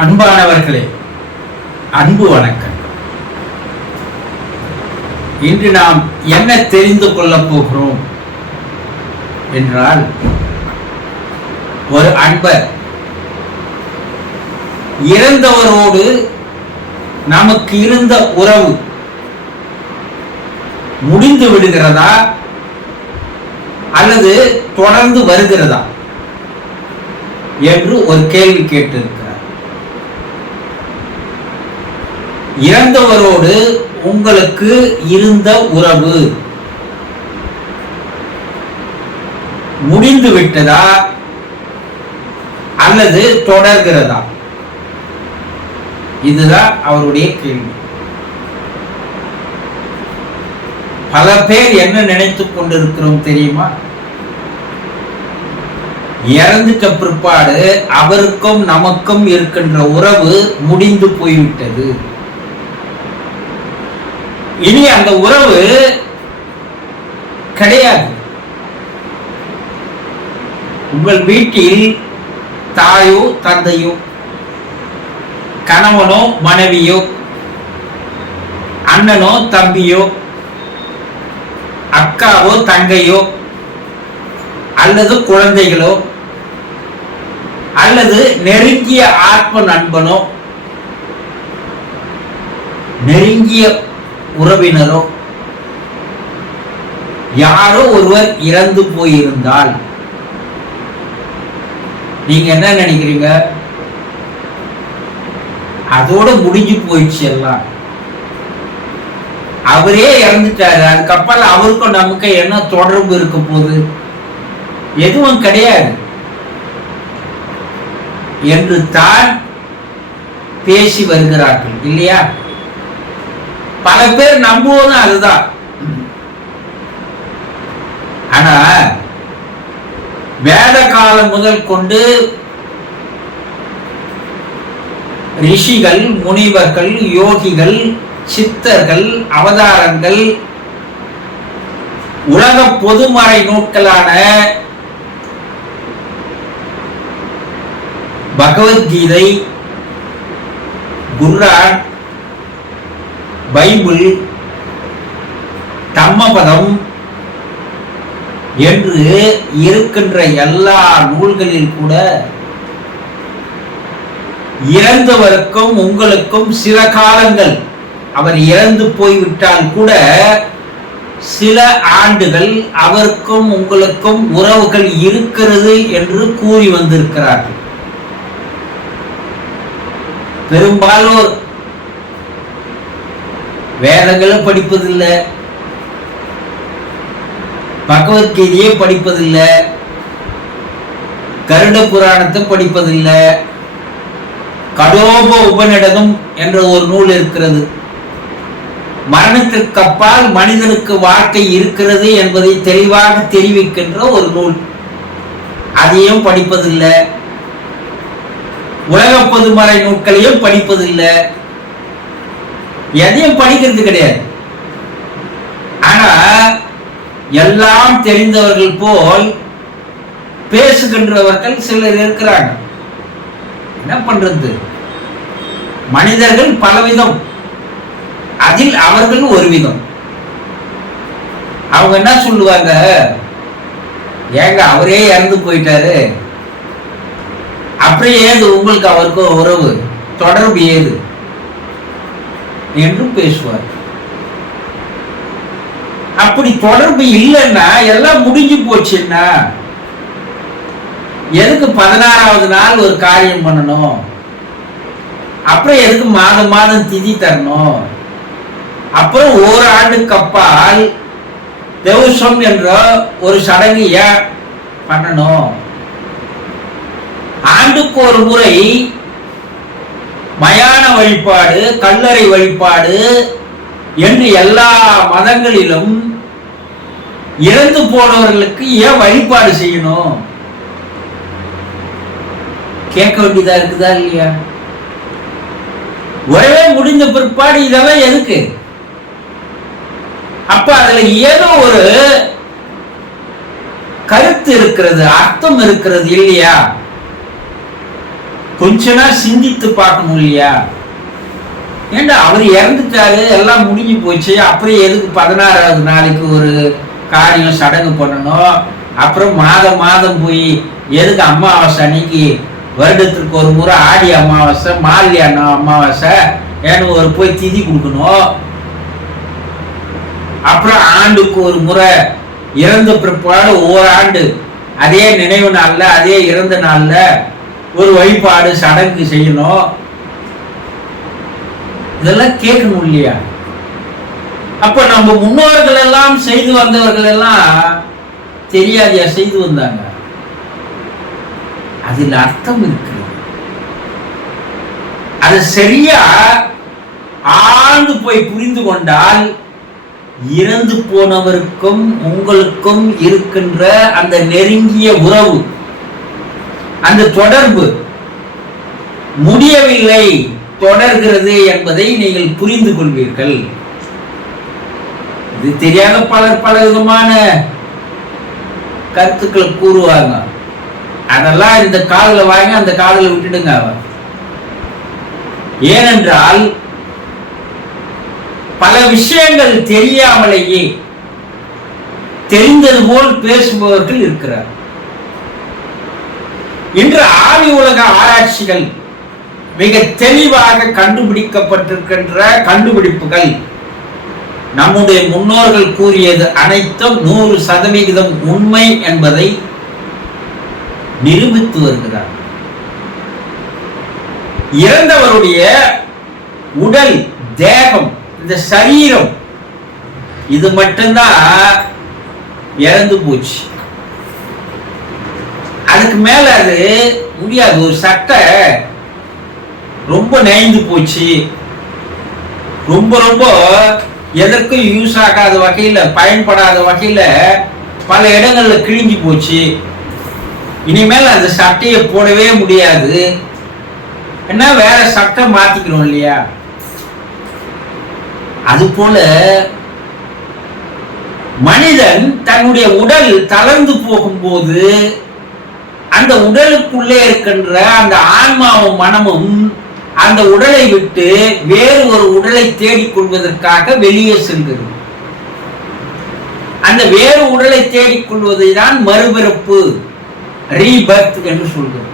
அன்பானவர்களே அன்பு வணக்கம். இன்று நாம் என்ன தெரிந்து கொள்ளப் போகிறோம் என்றால் ஒரு அன்பர் இறந்தவரோடு நமக்கு இருந்த உறவு முடிந்து விடுகிறதா அல்லது தொடர்ந்து வருகிறதா என்று ஒரு கேள்வி கேட்டது. இறந்தவரோடு உங்களுக்கு இருந்த உறவு. முடிந்து விட்டதா? அல்லது தொடர்கிறதா? இதுதான் அவருடைய கேள்வி. பல பேர் என்ன நினைத்துக் கொண்டிருக்கிறோம் தெரியுமா? இறந்துட்ட பிற்பாடு அவருக்கும் நமக்கும் இருக்கின்ற உறவு முடிந்து போய்விட்டது. இனி அந்த உறவு கிடையாது. உங்கள் வீட்டில் தாயோ தந்தையோ கணவனோ மனைவியோ அண்ணனோ தம்பியோ அக்காவோ தங்கையோ அல்லது குழந்தைகளோ அல்லது நெருங்கிய ஆத்ம நண்பனோ நெருங்கிய உறவினரோ? யாரோ ஒருவர் இறந்து போயிருந்தால். நீங்க என்ன நினைக்கிறீங்க? அதோட முடிஞ்சு போயிடுச்சு எல்லாம். அவரே இறந்துட்டாரு. அதுக்கப்புறம் அவருக்கும் நமக்கு என்ன தொடர்பு இருக்க போகுது? எதுவும் கிடையாது. என்று தான் பேசி வருகிறார்கள். இல்லையா? பல பேர் நம்புவதும் அதுதான். ஆனா வேத காலம் முதல் கொண்டு ரிஷிகள் முனிவர்கள் யோகிகள் சித்தர்கள் அவதாரங்கள் உலக பொதுமறை நூட்களான பகவத்கீதை குர்ஆன் பைபிள் தம்மபதம் என்று இருக்கின்ற எல்லா நூல்களில் கூட இறந்தவருக்கும் உங்களுக்கும் சில காலங்கள் அவர் இறந்து போய்விட்டால் கூட சில ஆண்டுகள் அவருக்கும் உங்களுக்கும் உறவுகள் இருக்கிறது என்று கூறி வந்திருக்கிறார்கள். பெரும்பாலோர் வேதங்களும் படிப்பதில்லை. பகவத்கீதையே படிப்பதில்லை. கருட புராணத்தை படிப்பதில்லை. கடோப உபநிடதம் என்ற ஒரு நூல் இருக்கிறது. மரணத்திற்கு அப்பால் மனிதனுக்கு வாழ்க்கை இருக்கிறது என்பதை தெளிவாக தெரிவிக்கின்ற ஒரு நூல். அதையும் படிப்பதில்லை. உலக பொதுமறை நூல்களையும் படிப்பதில்லை. எதையும் படிக்கிறது கிடையாது. ஆனா எல்லாம் தெரிந்தவர்கள் போல் பேசுகின்றவர்கள் சிலர் இருக்கிறாங்க. என்ன பண்றது? மனிதர்கள் பலவிதம். அதில் அவர்கள் ஒரு விதம் அவங்க என்ன சொல்லுவாங்க? ஏங்க அவரே இறந்து போயிட்டாரு. அப்புறம் ஏது? உங்களுக்கு அவருக்கும் உறவு. தொடர்பு ஏது? என்று பேசுவார். அப்படி தொடர்பு இல்லைன்னா எல்லாம் முடிஞ்சு போச்சுன்னா எதுக்கு பதினாறாவது நாள் ஒரு காரியம் பண்ணணும்? அப்புறம் எதுக்கு மாதம் மாதம் திதி தரணும்? அப்புறம் ஓராண்டுக்கு அப்பால் தேவசம் என்ற ஒரு சடங்கு ஏன் பண்ணணும்? ஆண்டுக்கு ஒரு முறை மயான வழிபாடு கல்லறை வழிபாடு என்று எல்லா மதங்களிலும் இறந்து போனவர்களுக்கு ஏன் வழிபாடு செய்யணும்? கேட்க வேண்டியதா இருக்குதா இல்லையா? உறவே முடிந்த பிற்பாடு இதெல்லாம் எதுக்கு? அப்ப அதுல ஏதோ ஒரு கருத்து இருக்கிறது அர்த்தம் இருக்கிறது இல்லையா? கொஞ்ச நாள் சிந்தித்து பார்க்கணும் இல்லையா? ஏண்டா அவர் இறந்துட்டாரு எல்லாம் முடிஞ்சு போச்சு அப்புறம் எதுக்கு பதினாறாவது நாளைக்கு ஒரு காரியம் சடங்கு பண்ணணும்? அப்புறம் மாதம் மாதம் போய் எதுக்கு அமாவாசை அன்னைக்கு வருடத்திற்கு ஒரு முறை ஆடி அமாவாசை மாலி அண்ணா அமாவாசை ஏன்னு ஒரு போய் திதி கொடுக்கணும். அப்புறம் ஆண்டுக்கு ஒரு முறை இறந்த பிற்பாடு ஓராண்டு ஆண்டு அதே நினைவு நாளில் அதே இறந்த நாளில் ஒரு வழிபாடு சடங்கு செய்யணும். இதெல்லாம் கேட்கணும் இல்லையா? அப்ப நம்ம முன்னோர்கள் எல்லாம் செய்து வந்தவர்கள் எல்லாம் தெரியாதையா செய்து வந்தாங்க? அதில் அர்த்தம் இருக்கு அது சரியா ஆழ்ந்து போய் புரிந்து கொண்டால் இறந்து போனவருக்கும் உங்களுக்கும் இருக்கின்ற அந்த நெருங்கிய உறவு அந்த தொடர்பு முடியவில்லை. தொடர்கிறது என்பதை நீங்கள் புரிந்து கொள்வீர்கள். இது தெரியாத பலர் பல விதமான கருத்துக்களை கூறுவாங்க. அதெல்லாம் இந்த காலில் வாங்கி அந்த காலில் விட்டுடுங்க அவன் ஏனென்றால் பல விஷயங்கள் தெரியாமலேயே தெரிந்தது போல் பேசுபவர்கள் இருக்கிறார். இன்று ஆவி உலக ஆராய்ச்சிகள் மிக தெளிவாக கண்டுபிடிக்கப்பட்டிருக்கின்ற கண்டுபிடிப்புகள். நம்முடைய முன்னோர்கள் கூறியது அனைத்தும் நூறு சதவிகிதம் உண்மை என்பதை நிரூபித்து வருகிறார். இறந்தவருடைய உடல் தேகம் இந்த சரீரம் இது மட்டும்தான் இறந்து போச்சு. அதுக்கு மேல அது முடியாது. ஒரு சட்டை ரொம்ப நெய்ந்து போச்சு. ரொம்ப ரொம்ப எதற்கும் யூஸ் ஆகாத வகையில பயன்படாத வகையில பல இடங்கள்ல கிழிஞ்சு போச்சு. இனிமேல் அந்த சட்டையை போடவே முடியாது. என்ன வேற சட்டை மாத்திக்கிறோம் இல்லையா? அது போல மனிதன் தன்னுடைய உடல் தளர்ந்து போகும்போது அந்த உடலுக்குள்ளே இருக்கின்ற அந்த ஆன்மாவும் மனமும் அந்த உடலை விட்டு வேறு ஒரு உடலை தேடிக்கொள்வதற்காக வெளியே செல்கிறது அந்த வேறு உடலை தேடிக்கொள்வதை தான் மறுபிறப்பு ரீபர்த் என்று சொல்கிறது.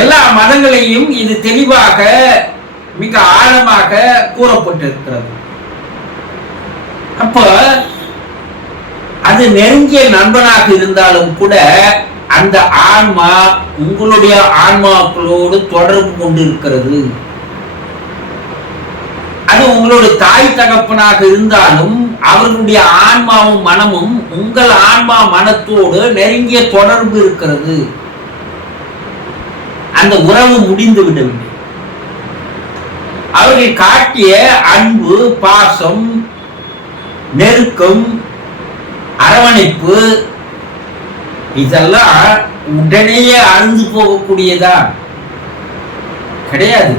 எல்லா மதங்களையும் இது தெளிவாக மிக ஆழமாக கூறப்பட்டிருக்கிறது. அப்போ அது நெருங்கிய நண்பனாக இருந்தாலும் கூட அந்த ஆன்மா உங்களுடைய ஆன்மாக்களோடு தொடர்பு கொண்டிருக்கிறது. அது உங்களுடைய தாய் தகப்பனாக இருந்தாலும் அவர்களுடைய ஆன்மாவும் மனமும் உங்கள் ஆன்மா மனத்தோடு நெருங்கிய தொடர்பு இருக்கிறது. அந்த உறவு முடிந்து விடவில்லை அவர்கள் காட்டிய அன்பு பாசம் நெருக்கம் அரவணைப்பு இதெல்லாம் உடனேயே அழுந்து போகக்கூடியதா? கிடையாது.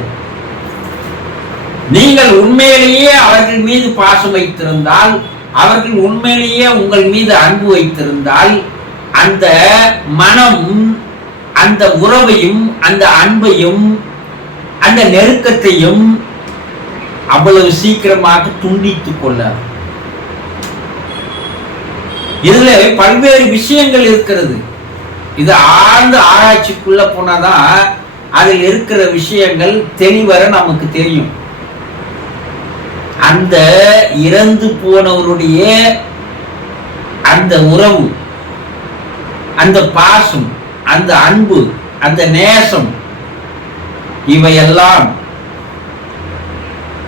நீங்கள் உண்மையிலேயே அவர்கள் மீது பாசம் வைத்திருந்தால் அவர்கள் உண்மையிலேயே உங்கள் மீது அன்பு வைத்திருந்தால் அந்த மனம் அந்த உறவையும் அந்த அன்பையும் அந்த நெருக்கத்தையும் அவ்வளவு சீக்கிரமாக துண்டித்துக் கொள்ளார் இதில் பல்வேறு விஷயங்கள் இருக்கிறது. இது ஆழ்ந்த ஆராய்ச்சிக்குள்ள போனாதான் அதில் இருக்கிற விஷயங்கள் தெளிவர நமக்கு தெரியும். அந்த இறந்து போனவருடைய அந்த உறவு அந்த பாசம் அந்த அன்பு அந்த நேசம் இவையெல்லாம்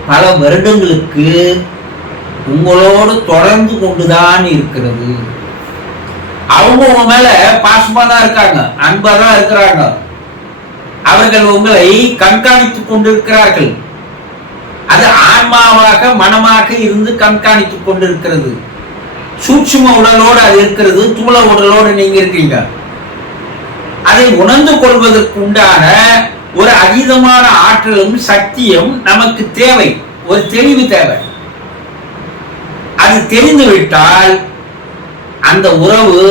பல வருடங்களுக்கு உங்களோடு தொடர்ந்து கொண்டுதான் இருக்கிறது. அவங்க உங்க மேல பாசமா தான் இருக்காங்க அன்பா தான் இருக்கிறாங்க. அவர்கள் உங்களை கண்காணித்துக் கொண்டிருக்கிறார்கள். அது ஆன்மாவாக மனமாக இருந்து கண்காணித்துக் கொண்டிருக்கிறது. சூட்சும உடலோடு அது இருக்கிறது தூள உடலோடு நீங்க இருக்கீங்க. அதை உணர்ந்து கொள்வதற்கு உண்டான ஒரு அதீதமான ஆற்றலும் சக்தியும் நமக்கு தேவை ஒரு தெளிவு தேவை. அது தெரிந்துவிட்டால் அந்த உறவு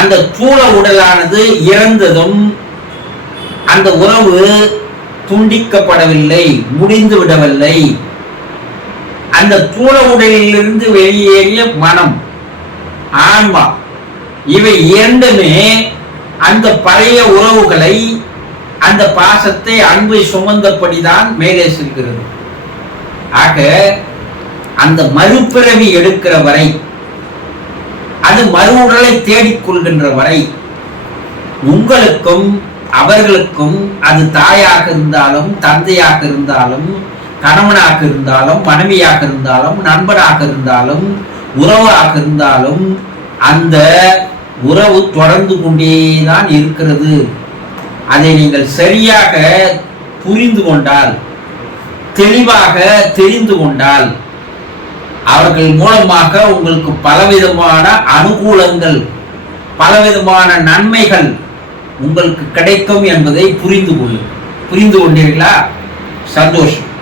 அந்த தூள உடலானது இறந்ததும் அந்த உறவு துண்டிக்கப்படவில்லை முடிந்து விடவில்லை. அந்த தூள உடலிலிருந்து வெளியேறிய மனம் ஆன்மா இவை இரண்டுமே அந்த பழைய உறவுகளை அந்த பாசத்தை அன்பை சுமந்தபடிதான் மேலே செல்கிறது. ஆக அந்த மறுபிறவி எடுக்கிற வரை அது மறு உடலை தேடிக்கொள்கின்ற வரை உங்களுக்கும் அவர்களுக்கும் அது தாயாக இருந்தாலும் தந்தையாக இருந்தாலும் கணவனாக இருந்தாலும் மனைவியாக இருந்தாலும் நண்பனாக இருந்தாலும் உறவாக இருந்தாலும் அந்த உறவு தொடர்ந்து கொண்டேதான் இருக்கிறது. அதை நீங்கள் சரியாக புரிந்து கொண்டால் தெளிவாக தெரிந்து கொண்டால் அவர்கள் மூலமாக உங்களுக்கு பலவிதமான அனுகூலங்கள் பலவிதமான நன்மைகள் உங்களுக்கு கிடைக்கும் என்பதை புரிந்து கொள்ளுங்கள். புரிந்து கொண்டீர்களா? சந்தோஷம்.